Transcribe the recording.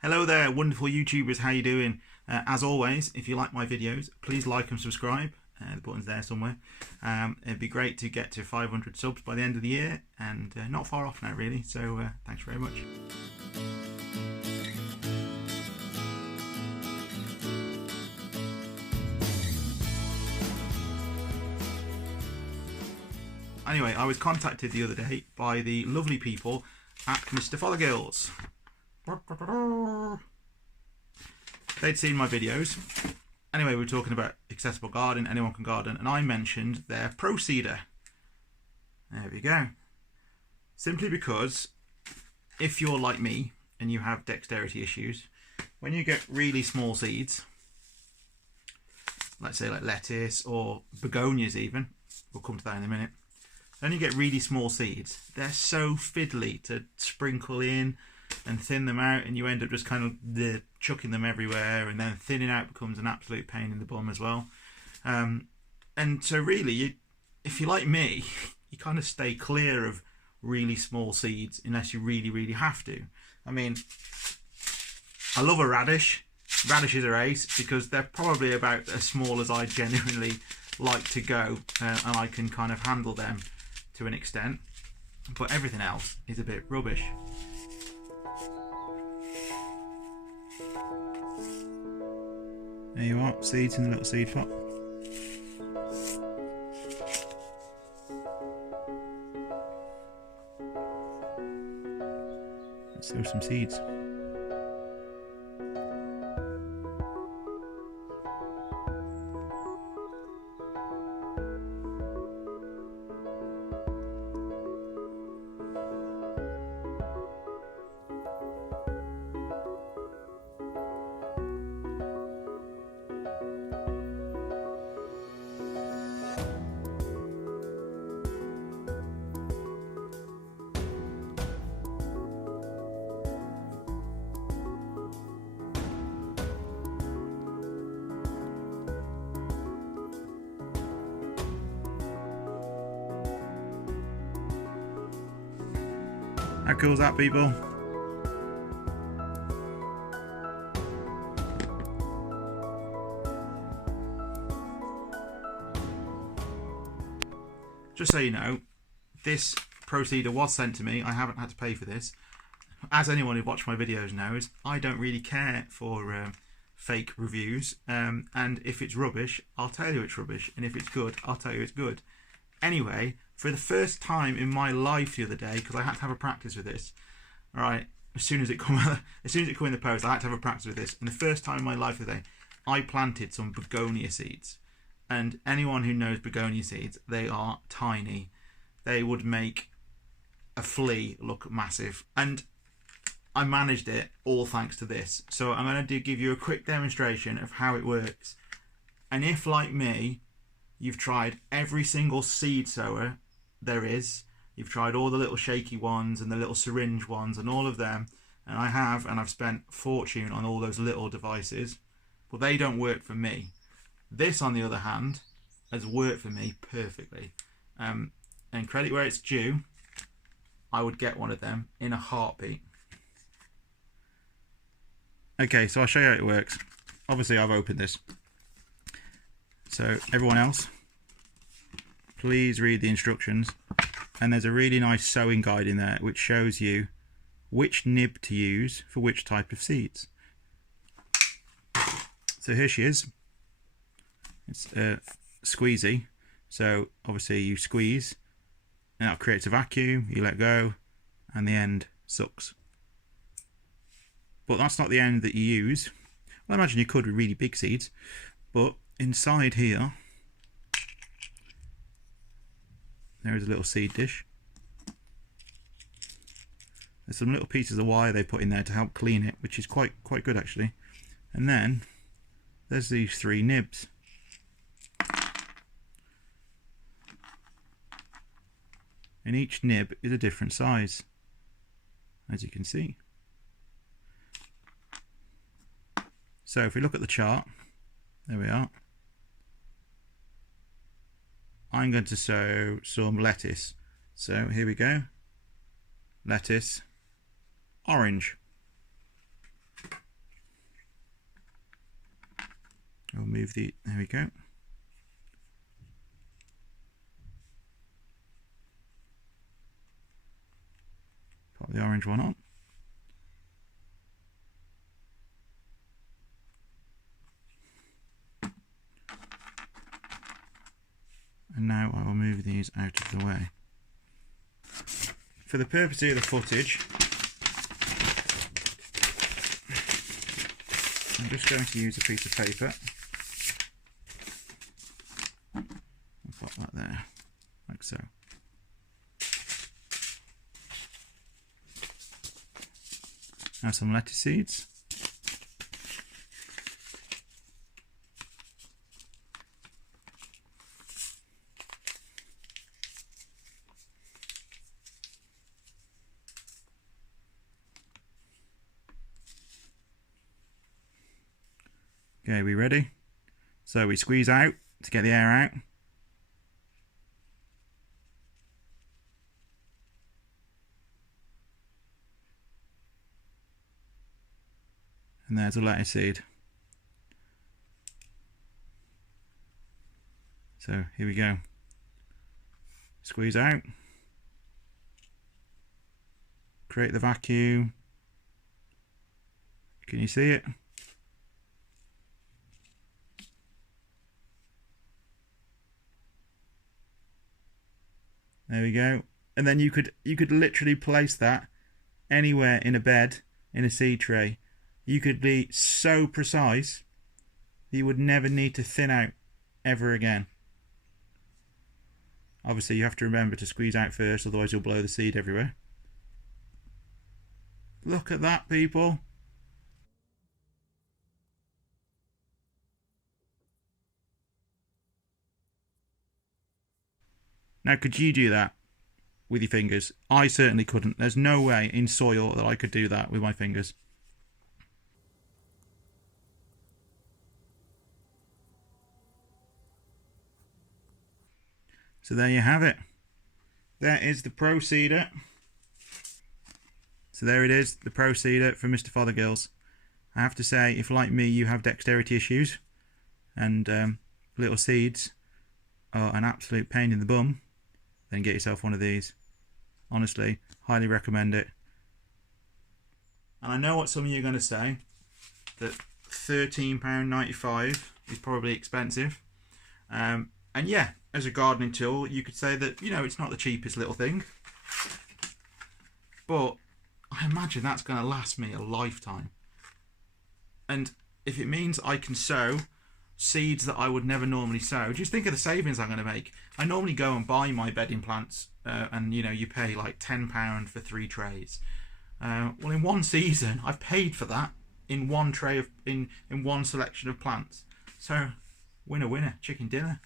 Hello there, wonderful YouTubers, how you doing? As always, if you like my videos, please like and subscribe. The button's there somewhere. It'd be great to get to 500 subs by the end of the year, and not far off now really, so thanks very much. Anyway, I was contacted the other day by the lovely people at Mr. Fogg Girls. They'd seen my videos. Anyway, we were talking about accessible garden, anyone can garden, and I mentioned their Pro Seeder. There we go. Simply because if you're like me and you have dexterity issues, when you get really small seeds, let's say like lettuce or begonias even, we'll come to that in a minute, then you get really small seeds. They're so fiddly to sprinkle in and thin them out, and you end up just kind of chucking them everywhere, and then thinning out becomes an absolute pain in the bum as well. And so really, if you're like me, you kind of stay clear of really small seeds unless you really have to. I mean, I love a radish. Radishes are ace because they're probably about as small as I genuinely like to go, and I can kind of handle them to an extent, but everything else is a bit rubbish. There you are, seeds in the little seed pot. Let's throw some seeds. How cool is that, people? Just so you know, this Pro Seeder was sent to me. I haven't had to pay for this. As anyone who watched my videos knows, I don't really care for fake reviews. And if it's rubbish, I'll tell you it's rubbish. And if it's good, I'll tell you it's good. Anyway, for the first time in my life the other day, because I had to have a practice with this, all right, as soon as it come in the post, I had to have a practice with this. And the first time in my life the other day, I planted some begonia seeds. And anyone who knows begonia seeds, they are tiny. They would make a flea look massive. And I managed it all thanks to this. So I'm going to give you a quick demonstration of how it works. And if, like me, you've tried every single seed sower there is, you've tried all the little shaky ones and the little syringe ones and all of them, and I have, and I've spent a fortune on all those little devices, but they don't work for me. This, on the other hand, has worked for me perfectly. And credit where it's due, I would get one of them in a heartbeat. Okay, so I'll show you how it works. Obviously, I've opened this. So everyone else, please read the instructions, and there's a really nice sowing guide in there which shows you which nib to use for which type of seeds. So here she is. It's squeezy, so obviously you squeeze and that creates a vacuum, you let go, and the end sucks. But that's not the end that you use. Well, I imagine you could with really big seeds, but inside here there is a little seed dish. There's some little pieces of wire they put in there to help clean it, which is quite good actually. And then there's these 3 nibs. And each nib is a different size, as you can see. So if we look at the chart, there we are. I'm going to sow some lettuce. So here we go. Lettuce, orange. move the, there we go. Pop the orange one on. And now I will move these out of the way. For the purpose of the footage, I'm just going to use a piece of paper. I'll pop that there, like so. Now some lettuce seeds. Okay, we ready? So we squeeze out to get the air out. And there's a lettuce seed. So here we go. Squeeze out. Create the vacuum. Can you see it? There we go. And then you could literally place that anywhere in a bed, in a seed tray. You could be so precise that you would never need to thin out ever again. Obviously you have to remember to squeeze out first, otherwise you'll blow the seed everywhere. Look at that, people. Now, could you do that with your fingers? I certainly couldn't. There's no way in soil that I could do that with my fingers. So there you have it. There is the Pro Seeder. So there it is, the Pro Seeder from Mr. Fogg Girls. I have to say, if like me you have dexterity issues and little seeds are an absolute pain in the bum, then get yourself one of these. Honestly, highly recommend it. And I know what some of you are going to say, that £13.95 is probably expensive. And yeah, as a gardening tool, you could say that, you know, it's not the cheapest little thing. But I imagine that's going to last me a lifetime. And if it means I can sow seeds that I would never normally sow, just think of the savings I'm going to make. I normally go and buy my bedding plants and, you know, you pay like £10 for 3 trays. Well, in one season, I've paid for that in one tray of in one selection of plants. So, winner, winner, chicken dinner.